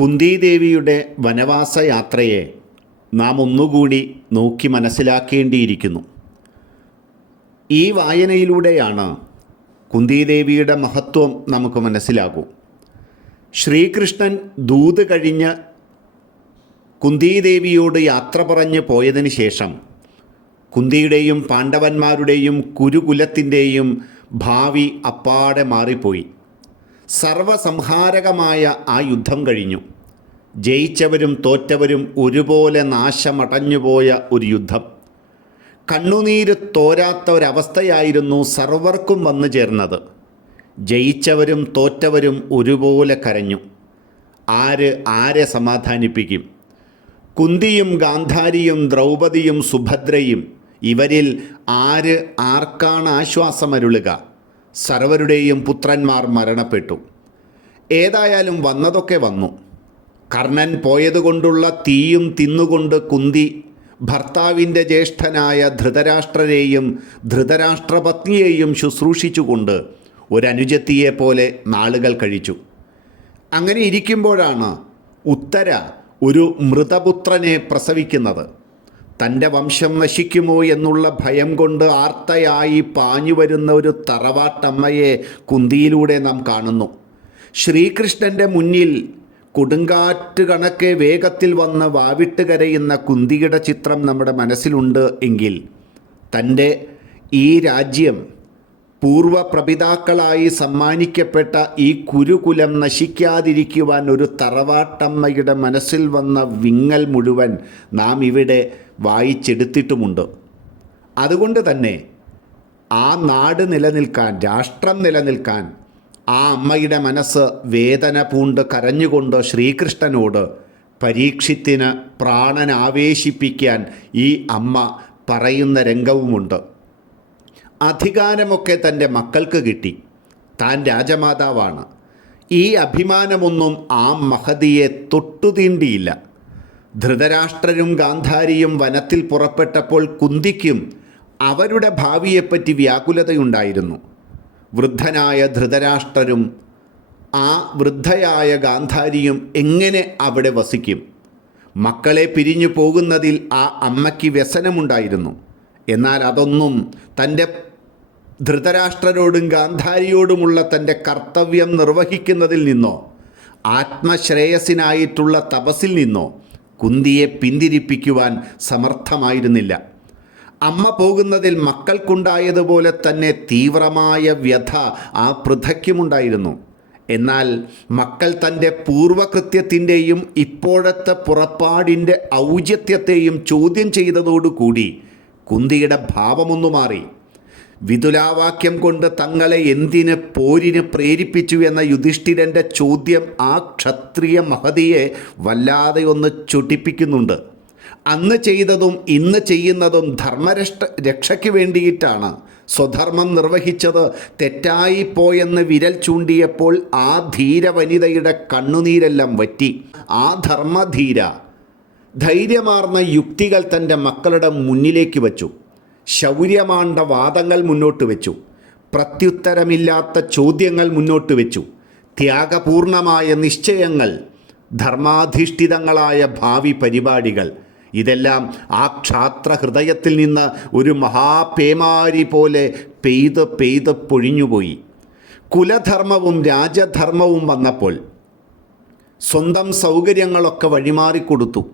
കുന്തിദേവിയുടെ വനവാസയാത്രയെ നാം ഒന്നുകൂടി നോക്കി മനസ്സിലാക്കേണ്ടിയിരിക്കുന്നു. ഈ വായനയിലൂടെയാണ് കുന്തിദേവിയുടെ മഹത്വം നമുക്ക് മനസ്സിലാകൂ. ശ്രീകൃഷ്ണൻ ദൂത് കഴിഞ്ഞ് കുന്തിദേവിയോട് യാത്ര പറഞ്ഞ് പോയതിന് ശേഷം കുന്തിയുടെയും പാണ്ഡവന്മാരുടെയും കുരുകുലത്തിന്റെയും ഭാവി അപ്പാടെ മാറിപ്പോയി. സർവസംഹാരകമായ ആ യുദ്ധം കഴിഞ്ഞു. ജയിച്ചവരും തോറ്റവരും ഒരുപോലെ നാശമടഞ്ഞുപോയ ഒരു യുദ്ധം. കണ്ണുനീര് തോരാത്ത ഒരവസ്ഥയായിരുന്നു സർവർക്കും വന്നു ചേർന്നത്. ജയിച്ചവരും തോറ്റവരും ഒരുപോലെ കരഞ്ഞു. ആര് ആരെ സമാധാനിപ്പിക്കും? കുന്തിയും ഗാന്ധാരിയും ദ്രൗപദിയും സുഭദ്രയും ഇവരിൽ ആര് ആർക്കാണ് ആശ്വാസമരുളുക? സർവരുടെയും പുത്രന്മാർ മരണപ്പെട്ടു. ഏതായാലും വന്നതൊക്കെ വന്നു. കർണൻ പോയതുകൊണ്ടുള്ള തീയും തിന്നുകൊണ്ട് കുന്തി ഭർത്താവിന്റെ ജ്യേഷ്ഠനായ ധൃതരാഷ്ട്രരെയും ധൃതരാഷ്ട്രപത്നിയെയും ശുശ്രൂഷിച്ചുകൊണ്ട് ഒരനുജത്തിയെ പോലെ നാളുകൾ കഴിച്ചു. അങ്ങനെ ഇരിക്കുമ്പോഴാണ് ഉത്തര ഒരു മൃതപുത്രനെ പ്രസവിക്കുന്നത്. തന്റെ വംശം നശിക്കുമോ എന്നുള്ള ഭയം കൊണ്ട് ആർത്തയായി പാഞ്ഞു വരുന്ന ഒരു തറവാട്ടമ്മയെ കുന്തിയിലൂടെ നാം കാണുന്നു. ശ്രീകൃഷ്ണന്റെ മുന്നിൽ കൊടുങ്കാറ്റ് കണക്കെ വേഗത്തിൽ വന്ന് വാവിട്ട് കരയുന്ന കുന്തിയുടെ ചിത്രം നമ്മുടെ മനസ്സിലുണ്ട് എങ്കിൽ തന്റെ ഈ രാജ്യം പൂർവ പ്രപിതാക്കളായി സമ്മാനിക്കപ്പെട്ട ഈ കുരുകുലം നശിക്കാതിരിക്കുവാൻ ഒരു തറവാട്ടമ്മയുടെ മനസ്സിൽ വന്ന വിങ്ങൽ മുഴുവൻ നാം ഇവിടെ വായിച്ചെടുത്തിട്ടുമുണ്ട്. അതുകൊണ്ട് തന്നെ ആ നാട് നിലനിൽക്കാൻ രാഷ്ട്രം നിലനിൽക്കാൻ ആ അമ്മയുടെ മനസ്സ് വേദന പൂണ്ട് കരഞ്ഞുകൊണ്ട് ശ്രീകൃഷ്ണനോട് പരീക്ഷത്തിന് പ്രാണനാവേശിപ്പിക്കാൻ ഈ അമ്മ പറയുന്ന രംഗവുമുണ്ട്. അധികാരമൊക്കെ തന്റെ മക്കൾക്ക് കിട്ടി. താൻ രാജമാതാവാണ്. ഈ അഭിമാനമൊന്നും ആ മഹതിയെ തൊട്ടുതീണ്ടിയില്ല. ധൃതരാഷ്ട്രരും ഗാന്ധാരിയും വനത്തിൽ പുറപ്പെട്ടപ്പോൾ കുന്തിക്കും അവരുടെ ഭാവിയെപ്പറ്റി വ്യാകുലതയുണ്ടായിരുന്നു. വൃദ്ധനായ ധൃതരാഷ്ട്രരും ആ വൃദ്ധയായ ഗാന്ധാരിയും എങ്ങനെ അവിടെ വസിക്കും? മക്കളെ പിരിഞ്ഞു പോകുന്നതിൽ ആ അമ്മയ്ക്ക് വ്യസനമുണ്ടായിരുന്നു. എന്നാൽ അതൊന്നും തന്റെ ധൃതരാഷ്ട്രരോടും ഗാന്ധാരിയോടുമുള്ള തന്റെ കർത്തവ്യം നിർവഹിക്കുന്നതിൽ നിന്നോ ആത്മശ്രേയസിനായിട്ടുള്ള തപസ്സിൽ നിന്നോ കുന്തിയെ പിന്തിരിപ്പിക്കുവാൻ സമർത്ഥമായിരുന്നില്ല. അമ്മ പോകുന്നതിൽ മക്കൾക്കുണ്ടായതുപോലെ തന്നെ തീവ്രമായ വ്യഥ ആ പൃഥയ്ക്കുമുണ്ടായിരുന്നു എന്നാൽ മക്കൾ തന്റെ പൂർവകൃത്യത്തിന്റെയും ഇപ്പോഴത്തെ പുറപ്പാടിന്റെ ഔചിത്യത്തെയും ചോദ്യം ചെയ്തതോടുകൂടി കുന്തിയുടെ ഭാവമൊന്നു മാറി. വിതുലാവാക്യം കൊണ്ട് തങ്ങളെ എന്തിന് പോരിന് പ്രേരിപ്പിച്ചു എന്ന യുധിഷ്ഠിരന്റെ ചോദ്യം ആ ക്ഷത്രിയ മഹതിയെ വല്ലാതെ ഒന്ന് ചൊട്ടിപ്പിക്കുന്നുണ്ട് അന്ന് ചെയ്തതും ഇന്ന് ചെയ്യുന്നതും ധർമ്മരക്ഷ രക്ഷയ്ക്ക് വേണ്ടിയിട്ടാണ്. സ്വധർമ്മം നിർവഹിച്ചത് തെറ്റായിപ്പോയെന്ന് വിരൽ ചൂണ്ടിയപ്പോൾ ആ ധീര വനിതയുടെ കണ്ണുനീരെല്ലാം വറ്റി. ആ ധർമ്മധീര ധൈര്യമാർന്ന യുക്തികൾ തന്റെ മക്കളുടെ മുന്നിലേക്ക് വച്ചു. ശൗര്യമാണ്ട വാദങ്ങൾ മുന്നോട്ട് വെച്ചു. പ്രത്യുത്തരമില്ലാത്ത ചോദ്യങ്ങൾ മുന്നോട്ട് വെച്ചു. ത്യാഗപൂർണമായ നിശ്ചയങ്ങൾ ധർമാധിഷ്ഠിതങ്ങളായ ഭാവി പരിപാടികൾ ഇതെല്ലാം ആ ക്ഷാത്ര ഹൃദയത്തിൽ നിന്ന് ഒരു മഹാപേമാരി പോലെ പെയ്ത് പെയ്ത് പൊഴിഞ്ഞുപോയി. കുലധർമ്മവും രാജധർമ്മവും വന്നപ്പോൾ സ്വന്തം സൗകര്യങ്ങളൊക്കെ വഴിമാറിക്കൊടുത്തു.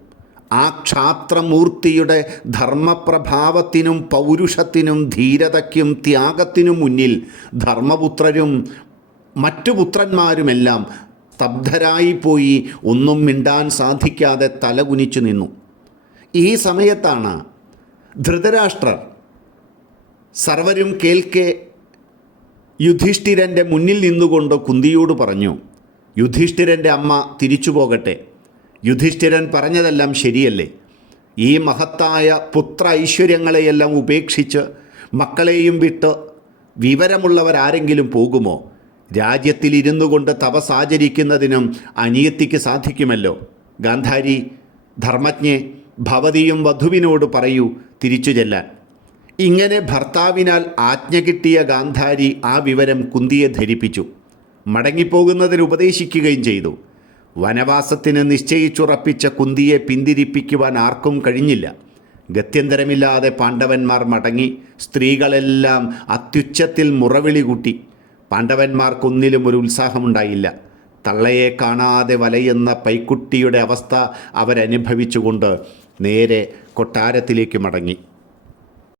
ആ ക്ഷാത്രമൂർത്തിയുടെ ധർമ്മപ്രഭാവത്തിനും പൗരുഷത്തിനും ധീരതയ്ക്കും ത്യാഗത്തിനും മുന്നിൽ ധർമ്മപുത്രരും മറ്റു പുത്രന്മാരുമെല്ലാം സ്തബ്ധരായിപ്പോയി ഒന്നും മിണ്ടാൻ സാധിക്കാതെ തലകുനിച്ചു നിന്നു. ഈ സമയത്താണ് ധൃതരാഷ്ട്രർ സർവരും കേൾക്കെ യുധിഷ്ഠിരന്റെ മുന്നിൽ നിന്നുകൊണ്ട് കുന്തിയോട് പറഞ്ഞു യുധിഷ്ഠിരന്റെ അമ്മ തിരിച്ചു പോകട്ടെ യുധിഷ്ഠിരൻ പറഞ്ഞതെല്ലാം ശരിയല്ലേ? ഈ മഹത്തായ പുത്ര ഐശ്വര്യങ്ങളെയെല്ലാം ഉപേക്ഷിച്ച് മക്കളെയും വിട്ട് വിവരമുള്ളവരാരെങ്കിലും പോകുമോ? രാജ്യത്തിലിരുന്നു കൊണ്ട് തപസാചരിക്കുന്നതിനും അനിയത്തിക്ക് സാധിക്കുമല്ലോ. ഗാന്ധാരി ധർമ്മജ്ഞെ ഭവതിയും വധുവിനോട് പറയൂ തിരിച്ചു ചെല്ലാൻ. ഇങ്ങനെ ഭർത്താവിനാൽ ആജ്ഞ കിട്ടിയ ഗാന്ധാരി ആ വിവരം കുന്തിയെ ധരിപ്പിച്ചു. മടങ്ങിപ്പോകുന്നതിന് ഉപദേശിക്കുകയും ചെയ്തു. വനവാസത്തിന് നിശ്ചയിച്ചുറപ്പിച്ച കുന്തിയെ പിന്തിരിപ്പിക്കുവാൻ ആർക്കും കഴിഞ്ഞില്ല. ഗത്യന്തരമില്ലാതെ പാണ്ഡവന്മാർ മടങ്ങി സ്ത്രീകളെല്ലാം അത്യുച്ചത്തിൽ മുറവിളി കൂട്ടി. പാണ്ഡവന്മാർക്കൊന്നിലും ഒരു ഉത്സാഹമുണ്ടായില്ല. തള്ളയെ കാണാതെ വലയുന്ന പൈക്കുട്ടിയുടെ അവസ്ഥ അവരനുഭവിച്ചുകൊണ്ട് നേരെ കൊട്ടാരത്തിലേക്ക് മടങ്ങി.